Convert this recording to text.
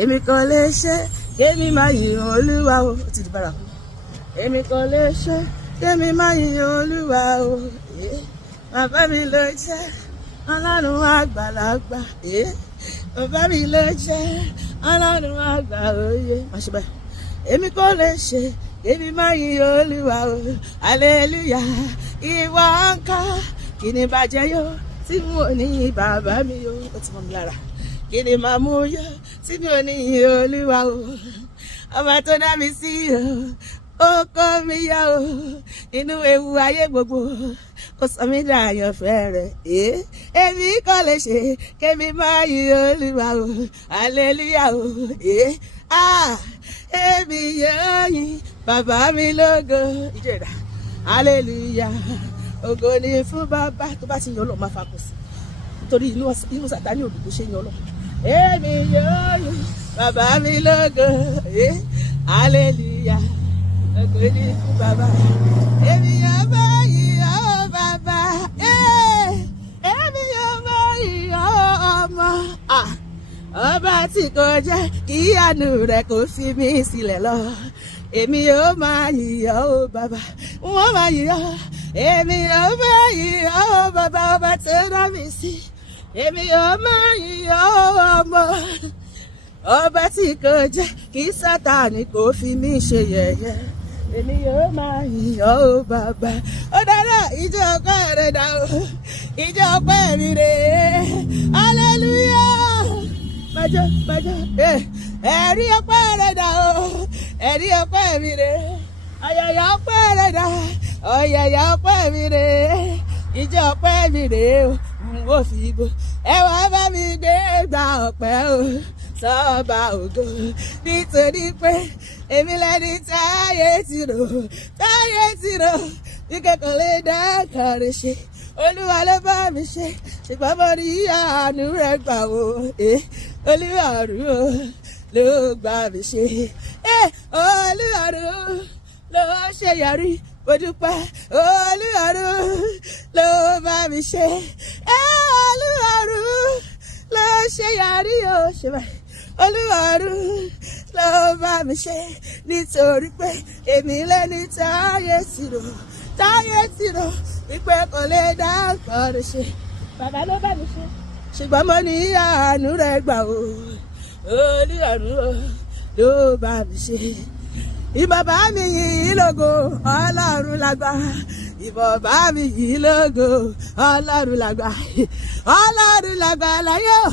èmi kò lè ṣe kémi máa yìn Olúwa o. Ó ti di bárakú. Èmi kò lè ṣe kémi máa yìn Olúwa o. Bàbá mi ló jẹ́ Ọlọ́run àgbàlagbà. Bàbá mi ló jẹ́ Ọlọ́run àgbà òye. Má ṣe báyìí. Èmi kò lè ṣe kémi máa yìn Olúwa o. Hallelujah. Ìwọ ńkọ́ kí ni bàjẹ́ yó tí mo ní bàbá mi yó. Ó ti mọ́ mi lára. Kí ni màá mú yó tí mo ní Olúwa o. Ọba tó dá mi sí o. Ó kọ́ mi yá o. Inú ewu ayé gbogbo. Ó sọ mí dàyànfẹ́ rẹ̀. Èmi kò lè ṣe kémi máa yìn Olúwa o. Hallelujah o. Èmi yóò yìn bàbá mi lógo. Ìjọ ìdá. Hallelujah. Ògo ni fún bàbá. Tó bá ti yan Ọlọ́run máa fakọ sí. Nítorí inú Sátánì òdùkú ṣe yan Ọlọ́run. Èmi yóò yìn bàbá mi lógo. Hallelujah. Ògo ni fún bàbá. Èmi yóò bá yìn ọ́ bàbá. Èmi yóò bá yìn ọ́ ọmọ. Ọba tí kò jẹ́ kí àánú rẹ̀ kò fi mí sílẹ̀ lọ. Èmi yóò máa yìn ọ́ bàbá. Wọ́n máa yìn ọ́. Èmi yóò máa yìn ọ́ bàbá. Ọba tó dá mi sí. Èmi yóò máa yìn ọ́ ọmọ. Ọba tí kò jẹ́ kí Sátánì kò fi mí ṣe yẹ̀yẹ́. Èmi yóò máa yìn ọ́ bàbá. Ó dára ìjọ ọpẹ́ rẹ̀ dà o. Ìjọ ọpẹ́ mi rè é. Hallelujah. Bàjọ́ ẹ̀rí ọpẹ́ rẹ̀ dà o. Ẹ̀rí ọpẹ́ mi rè é. Ọ̀yọ̀yọ̀ ọpẹ́ rẹ̀ dà. Ọ̀yọ̀yọ̀ ọpẹ́ mi rè é. Ìjọ ọpẹ́ mi rè é o. Mo fi bò. Ẹ wá bá mi gbé gba ọpẹ́ o. Sọ́ba ògo nítorí pé èmi lẹ́ni táyé ti rò bí kẹ́kọ̀ọ́ lè dá kàrí ṣe. Olúwa ló bá mi ṣe ṣùgbọ́n mo rí àánú rẹ̀ gbà wò. Olúwa ló gbà mí ṣe. Olúwa ló ṣe yọrí. Mo dúpẹ́ Olúwa ló bá mi ṣe. Olúwa ló ṣe yọrí o. Ṣe báyìí. Olúwa ló bá mi ṣe nítorí pé èmi lẹ́ni táyé ti rò wípé kò lè dá nǹkan rẹ̀ ṣe. Bàbá ló bá mi ṣe ṣùgbọ́n mo ní àánú rẹ̀ gbà o. Olúwa ló bá mi ṣe. Ìbàbá mi yìí lógo Ọlọ́run lágbà. Ìbàbá mi yìí lógo Ọlọ́run lágbà. Ọlọ́run lágbà láyé o.